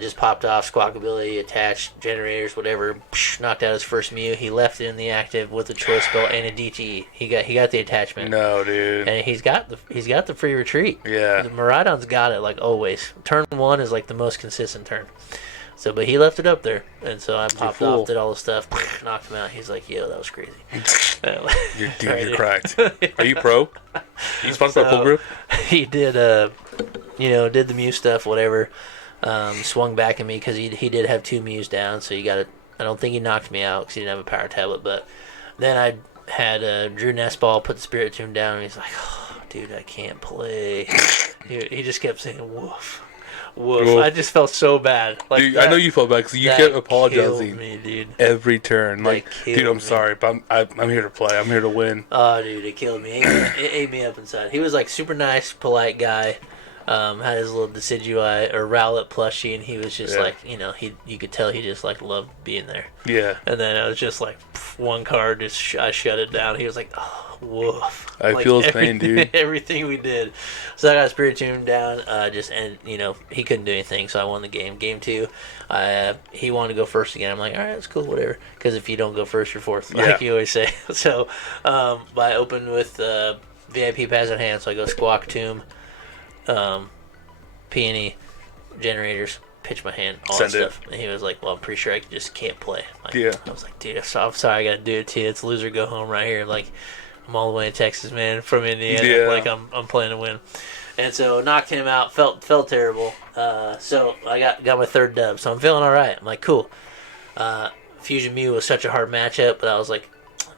Just popped off squawk ability, attached generators, whatever. Knocked out his first Mew. He left it in the active with a choice belt and a DTE. He got the attachment. No, dude. And he's got the free retreat. Yeah. The Miraidon's got it like always. Turn 1 is like the most consistent turn. So, but he left it up there, and so I popped off, did all the stuff, knocked him out. He's like, "Yo, that was crazy." You're cracked. Are you pro? Are you sponsored by Pool Group? He did, did the Mew stuff, whatever. Swung back at me because he did have 2 Mews down, so you got to. I don't think he knocked me out because he didn't have a power tablet, but then I had Drew Nestball put the Spiritomb down, and he's like, "Oh, dude, I can't play." He just kept saying, "Woof." Woof. I just felt so bad. Like, dude, I know you felt bad because you kept apologizing me, dude. every turn. Like, dude, I'm sorry, but I'm here to play. I'm here to win. Oh, dude, it killed me. It ate me up inside. He was like super nice, polite guy. Had his little Decidui or Rowlet plushie, and he was just like, you could tell he just like loved being there. Yeah. And then I was just like, one card, I shut it down. He was like, oh, woof. I feel his pain, dude. Everything we did. So I got Spiritomb down, he couldn't do anything, so I won the game. Game 2, he wanted to go first again. I'm like, all right, that's cool, whatever. Because if you don't go first, you're fourth, like you always say. So I opened with VIP Pass in hand, so I go Squawk Tomb, Peony, generators, pitch my hand, all that stuff. And he was like, well, I'm pretty sure I just can't play. Like, I was like, dude, I'm sorry, I got to do it to you. It's loser go home right here. Like, I'm all the way in Texas, man, from Indiana. Yeah. Like, I'm playing to win. And so knocked him out, felt terrible. So I got my 3rd dub, so I'm feeling all right. I'm like, cool. Fusion Mew was such a hard matchup, but I was like,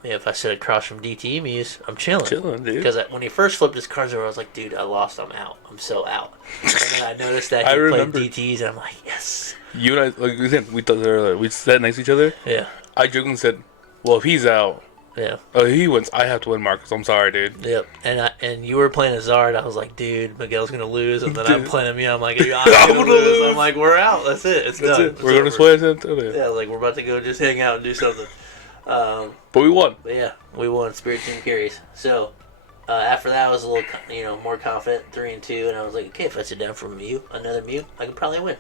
man, if I sit across from DTE Mews, I'm chilling. Chilling, dude. Because when he first flipped his cards over, I was like, dude, I lost, I'm out. I'm so out. And then I noticed that he played DTEs, and I'm like, yes. You and I, like we thought earlier, we sat next to each other. Yeah. I jokingly said, well, if he's out, he wins, I have to win Marcus. I'm sorry, dude. Yep. And you were playing a Zard. I was like, dude, Miguel's going to lose. And then I'm playing Mew. I'm like, I'm going to lose. I'm like, we're out. That's it. It's done. It. We're going to switch into it. Yeah, like, we're about to go just hang out and do something. But we won. But yeah, we won. Spiritomb carries. So after that, I was a little, more confident, 3-2, and I was like, okay, if I sit down for another Mew, I could probably win.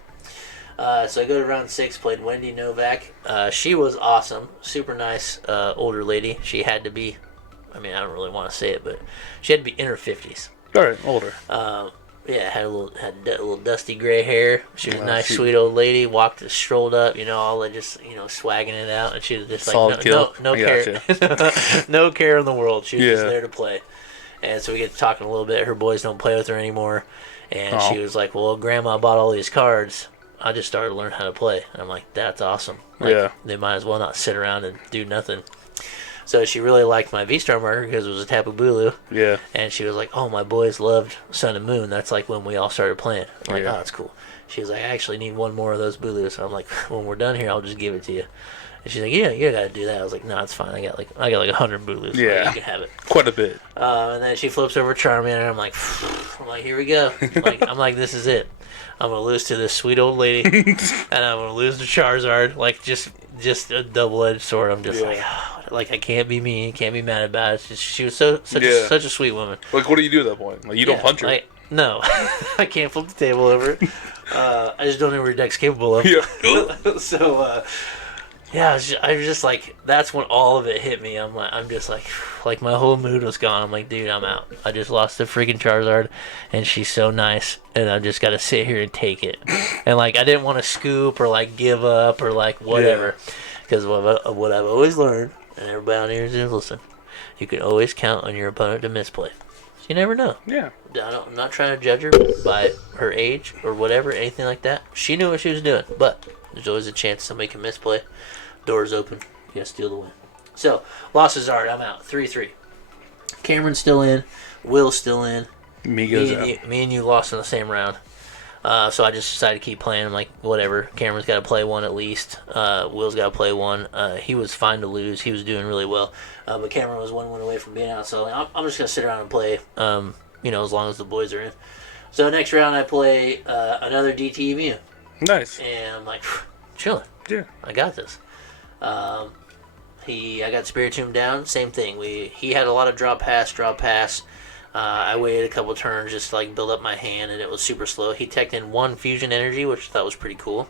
So I go to round 6, played Wendy Novak. She was awesome, super nice older lady. She had to be, I mean, I don't really want to say it, but she had to be in her 50s. All right, older. Yeah, had a little dusty gray hair. She was a nice, sweet old lady. Strolled up, all that, just swagging it out, and she was just like no care, no care in the world. She was just there to play. And so we get to talking a little bit. Her boys don't play with her anymore, and she was like, "Well, Grandma bought all these cards. I just started to learn how to play." And I'm like, "That's awesome. Like, they might as well not sit around and do nothing." So she really liked my V-Star marker because it was a Tapu Bulu. Yeah. And she was like, "Oh, my boys loved Sun and Moon. That's like when we all started playing." I'm like, "Oh, that's cool." She was like, "I actually need one more of those Bulus." So I'm like, "When we're done here, I'll just give it to you." And she's like, "Yeah, you gotta do that." I was like, "No, it's fine. I got like 100 Bulus. Yeah. Like, you can have it." Quite a bit. And then she flips over Charmander, and I'm like, "Here we go." I'm like, "This is it. I'm gonna lose to this sweet old lady, and I'm gonna lose to Charizard. Like just a double-edged sword." I'm just like I can't be mean, can't be mad about it. It's just, she was such a sweet woman. Like, what do you do at that point? Like, you don't punch her? Like, no, I can't flip the table over. I just don't know what your deck's capable of. So, I was just like, that's when all of it hit me. I'm just like my whole mood was gone. I'm like, dude, I'm out. I just lost to freaking Charizard, and she's so nice, and I just got to sit here and take it. And like, I didn't want to scoop or like give up or like whatever, because what I've always learned, and everybody on here is listen, you can always count on your opponent to misplay. You never know. Yeah. I'm not trying to judge her by her age or whatever, anything like that. She knew what she was doing, but there's always a chance somebody can misplay. Doors open. You gotta steal the win. So, Lost Zard, I'm out. 3-3. Cameron's still in. Will's still in. Me and you lost in the same round. So I just decided to keep playing. I'm like, whatever. Cameron's got to play one at least. Will's got to play one. He was fine to lose. He was doing really well. But Cameron was one win away from being out. So I'm just going to sit around and play, as long as the boys are in. So next round I play another DT Mew. Nice. And I'm like, chilling. Yeah. I got this. I got Spiritomb down. Same thing. He had a lot of draw pass. I waited a couple turns just to like build up my hand, and it was super slow. He teched in one fusion energy, which I thought was pretty cool.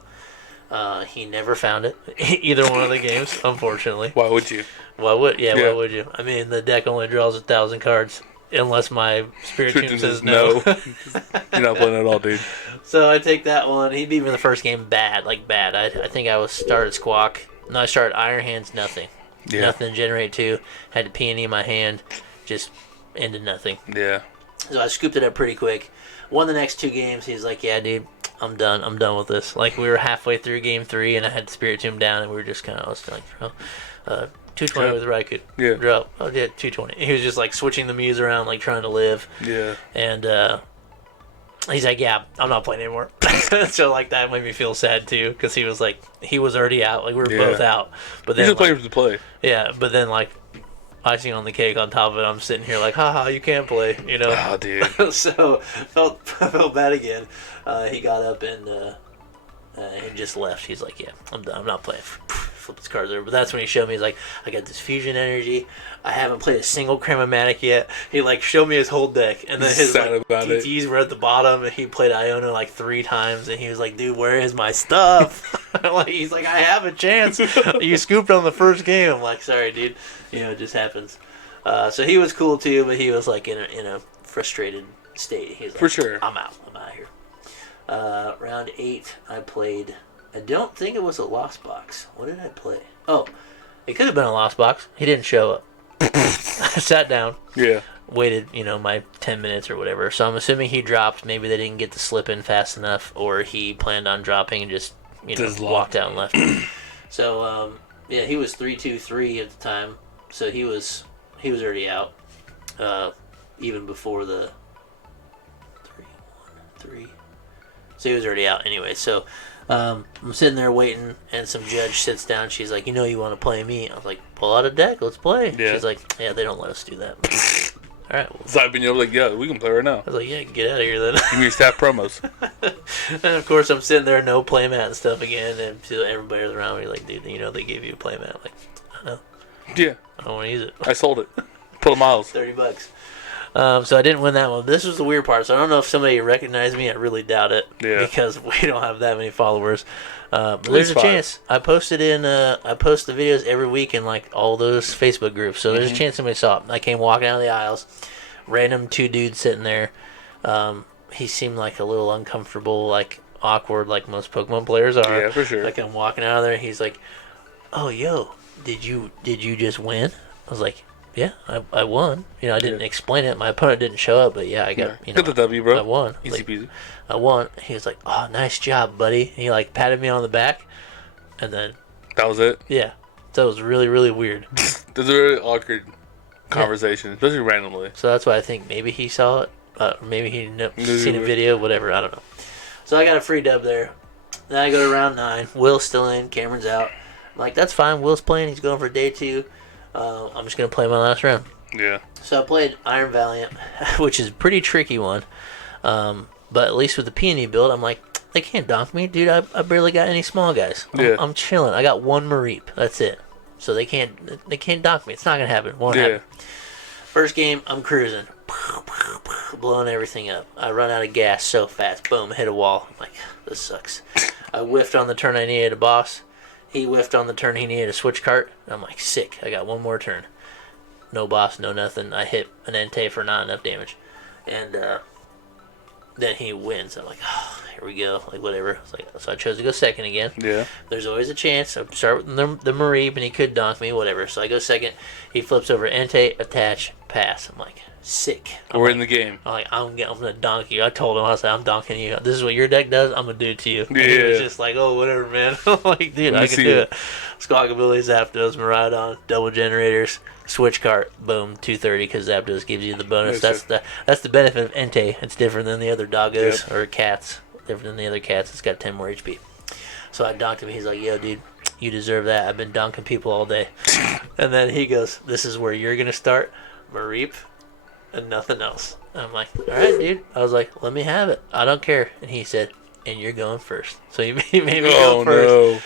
He never found it either one of the games, unfortunately. Why would you? Why would you? I mean, the deck only draws 1,000 cards unless my Spiritomb says no. You're not playing at all, dude. So I take that one. He beat me the first game bad. I think I started Squawk. No, I started Iron Hands, nothing. Yeah. Nothing to generate to. Had to P&E in my hand. Just ended nothing. Yeah. So I scooped it up pretty quick. Won the next 2 games. He's like, "Yeah, dude, I'm done. I'm done with this." Like, we were halfway through game 3, and I had Spiritomb down, and we were just kind of, I was like, 220 with Raikou. Yeah. Drop. Oh, yeah, 220. He was just, like, switching the Mews around, like, trying to live. Yeah. And, he's like, "Yeah, I'm not playing anymore." So, like, that made me feel sad, too, because he was, like, he was already out. Like, we were both out. But then, he's just playing for the play. Yeah, but then, like, icing on the cake on top of it, I'm sitting here like, haha, you can't play, Oh, dude. So, felt bad again. He got up and he just left. He's like, "Yeah, I'm done. I'm not playing." Flip his cards over. But that's when he showed me, he's like, "I got this fusion energy. I haven't played a single Cram-o-matic yet." He, like, showed me his whole deck. And then his, like, TTs were at the bottom, and he played Iono, like, 3 times. And he was like, "Dude, where is my stuff?" He's like, "I have a chance. You scooped on the first game." I'm like, "Sorry, dude. It just happens." So he was cool, too, but he was, like, in a frustrated state. He was like, "For sure. I'm out of here." Round 8, I played... I don't think it was a Lost Box. What did I play? Oh, it could have been a Lost Box. He didn't show up. I sat down. Yeah. Waited, my 10 minutes or whatever. So I'm assuming he dropped. Maybe they didn't get the slip in fast enough, or he planned on dropping and just, walked out and left. So, he was 3-2-3 at the time. So he was already out. Even before the 3-1-3. So he was already out anyway. So I'm sitting there waiting, and some judge sits down. She's like, "You want to play me?" I was like, "Pull out a deck. Let's play." Yeah. She's like, "Yeah, they don't let us do that." All right. Well. So I've been like, "Yeah, we can play right now." I was like, "Yeah, get out of here then." Give me your staff promos. And of course, I'm sitting there, no playmat and stuff again, and everybody's around me like, "Dude, they gave you a playmat." I'm like, "I know." Yeah. I don't want to use it. I sold it. Pull miles. $30. So I didn't win that one. This was the weird part. So I don't know if somebody recognized me. I really doubt it. Yeah. Because we don't have that many followers. But there's a 5. chance. I post the videos every week in like all those Facebook groups. So there's a chance somebody saw it. I came walking out of the aisles. Random 2 dudes sitting there. He seemed like a little uncomfortable, like awkward, like most Pokemon players are. Yeah, for sure. Like I'm walking out of there. He's like, "Oh, yo, did you just win?" I was like, "Yeah, I won." You know, I didn't explain it. My opponent didn't show up, but yeah, I got Got the W, bro. I won. Easy peasy. I won. He was like, "Oh, nice job, buddy." And he like patted me on the back, and then That was it. yeah, that was really really weird. There's a really awkward conversation, especially randomly. So that's why I think maybe he saw it. Maybe he seen a video, whatever. I don't know. So I got a free dub there. Then I go to round 9. Will's still in. Cameron's out. I'm like, that's fine. Will's playing. He's going for day 2. I'm just going to play my last round. Yeah. So I played Iron Valiant, which is a pretty tricky one. But at least with the peony build, I'm like, they can't donk me. Dude, I barely got any small guys. I'm chilling. I got 1 Mareep. That's it. So they can't donk me. It's not going to happen. Won't happen. First game, I'm cruising. Blowing everything up. I run out of gas so fast. Boom, hit a wall. I'm like, this sucks. I whiffed on the turn I needed a boss. He whiffed on the turn he needed a switch cart. I'm like, sick. I got 1 more turn. No boss, no nothing. I hit an Entei for not enough damage. And then he wins. I'm like, oh, here we go. Like, whatever. So I chose to go second again. Yeah. There's always a chance. I start with the Mareep, and he could donk me, whatever. So I go second. He flips over Entei, attach, pass. I'm like, sick. We're in the game. I'm like, I'm gonna donk you. I told him, I said, I'm donking you. This is what your deck does. I'm gonna do it to you. And he was just like, oh, whatever, man. I'm like, dude, I can do it. Squawkabilly, Zapdos, Miraidon, double generators, switch cart, boom, 230 because Zapdos gives you the bonus. Yes, that's the benefit of Entei. It's different than the other doggos or cats. Different than the other cats. It's got 10 more HP. So I donked him. He's like, yo, dude, you deserve that. I've been donking people all day. And then he goes, this is where you're gonna start, Mareep, and nothing else. And I'm like, all right, dude. I was like, let me have it. I don't care. And he said, and you're going first. So he made me go first.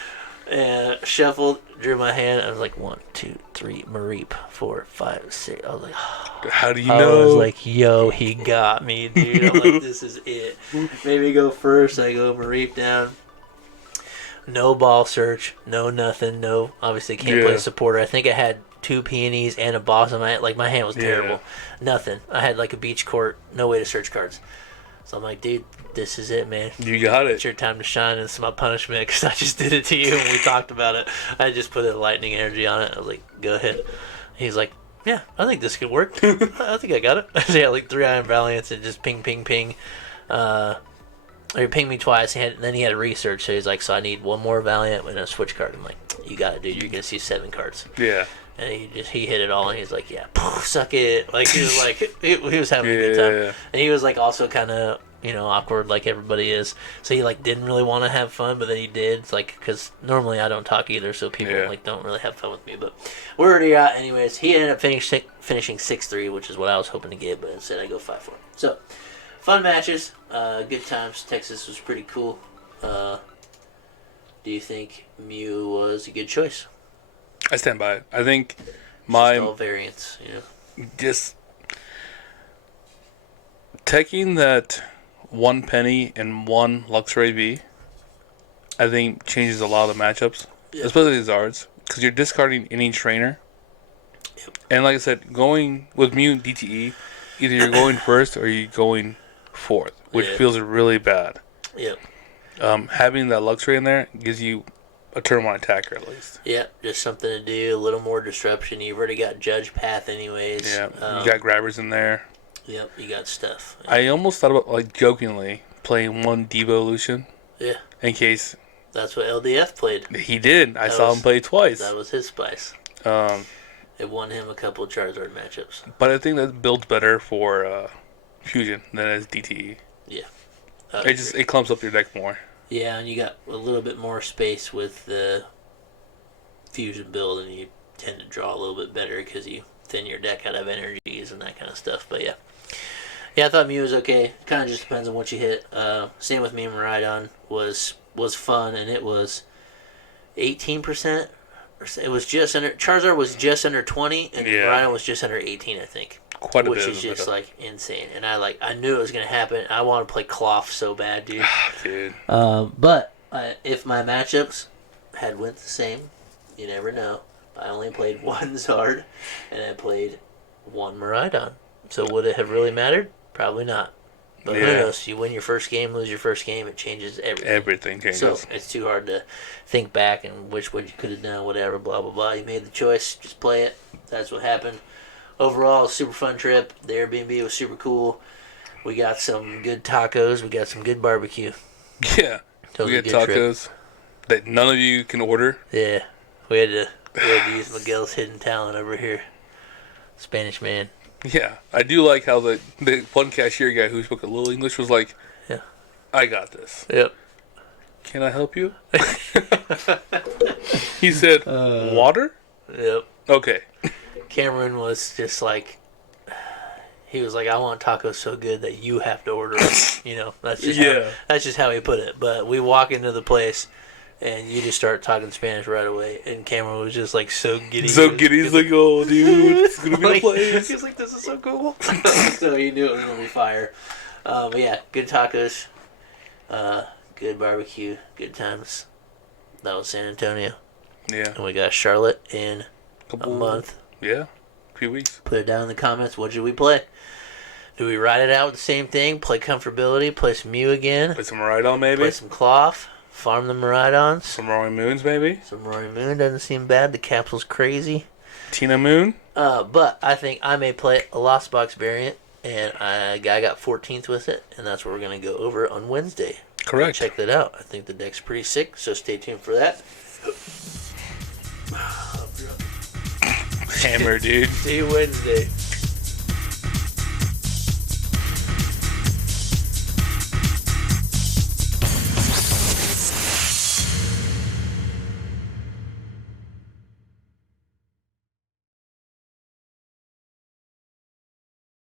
And shuffled, drew my hand. I was like, 1, 2, 3, Mareep, 4, 5, 6. I was like, how do you know? I was like, yo, he got me, dude. I'm like, this is it. Made me go first. I go Mareep down. No ball search. No nothing. No, obviously can't play supporter. I think I had 2 peonies and a boss on my hand. Like, my hand was terrible. Nothing. I had like a beach court. No way to search cards. So I'm like, dude, this is it, man. You got it. It's your time to shine, and it's my punishment because I just did it to you and we talked about it. I just put a lightning energy on it. I was like, go ahead. He's like, yeah, I think this could work. I think I got it. So yeah, like 3 Iron Valiants and just ping, ping, ping. Or he pinged me twice. Then he had a research. So he's like, so I need 1 more Valiant and a switch card. I'm like, you got it, dude. You're going to see 7 cards. Yeah. And he hit it all, and he's like, yeah, suck it. Like, he was like, he was having a good time. Yeah. And he was like also kind of, awkward like everybody is. So he like didn't really want to have fun, but then he did. It's like, because normally I don't talk either, so people like don't really have fun with me. But we're already out anyways. He ended up finishing 6-3, which is what I was hoping to get, but instead I go 5-4. So fun matches, good times. Texas was pretty cool. Do you think Mew was a good choice? I stand by it. I think Just all variants, just taking that 1 penny and 1 Luxray V, I think changes a lot of the matchups, especially the Zards, because you're discarding any trainer. Yep. And like I said, going with Mew DTE, either you're going first or you're going fourth, which feels really bad. Yep. Having that Luxray in there gives you a turn 1 attacker at least. Yeah, just something to do, a little more disruption. You've already got Judge Path anyways. Yeah, you got grabbers in there. Yep, you got stuff. Yeah. I almost thought about, like, jokingly playing 1 Devolution. Yeah. In case. That's what LDF played. He did. I saw him play twice. That was his spice. It won him a couple of Charizard matchups. But I think that builds better for Fusion than as DTE. Yeah. It clumps up your deck more. Yeah, and you got a little bit more space with the Fusion build, and you tend to draw a little bit better because you thin your deck out of energies and that kind of stuff. But yeah. Yeah, I thought Mew was okay. Kind of just depends on what you hit. Same with me and Miraidon was fun, and it was 18%. It was just under... Charizard was just under 20, and Miraidon was just under 18, I think. quite a which bit. is just like insane. And I knew it was gonna happen. I want to play Cloth so bad, dude. Dude. But if my matchups had went the same, you never know. I only played one Zard, and I played one Miraidon. So would it have really mattered? Probably not. But who knows? You win your first game, lose your first game, it changes everything. Everything changes. So it's too hard to think back and which what you could have done, whatever, blah, blah, blah. You made the choice. Just play it. That's what happened. Overall, super fun trip. The Airbnb was super cool. We got some good tacos. We got some good barbecue. Yeah. Totally we got tacos that none of you can order. Yeah. We had to use Miguel's hidden talent over here. Spanish man. Yeah, I do like how the one cashier guy who spoke a little English was like, Yeah. I got this. Yep. Can I help you? He said, water? Yep. Okay. Cameron was just like, he was like, I want tacos so good that you have to order it. You know, that's just how he put it. But we walk into the place, and you just start talking Spanish right away. And Cameron was just like so giddy. He's like, oh, dude, it's going to be a place. He's like, this is so cool. So he knew it was going to be fire. But yeah, good tacos, good barbecue, good times. That was San Antonio. Yeah. And we got Charlotte in a month. Yeah, a few weeks. Put it down in the comments. What should we play? Do we ride it out with the same thing? Play comfortability? Play some Mew again? Play some Miraidon, maybe? Play some Cloth? Farm the Miraidons? Some Roaring Moons, maybe? Some Roaring Moon doesn't seem bad. The capsule's crazy. Tina Moon? But I think I may play a Lost Box variant, and I got 14th with it, and that's what we're going to go over on Wednesday. Correct. Check that out. I think the deck's pretty sick, so stay tuned for that. Hammer, dude. See you Wednesday.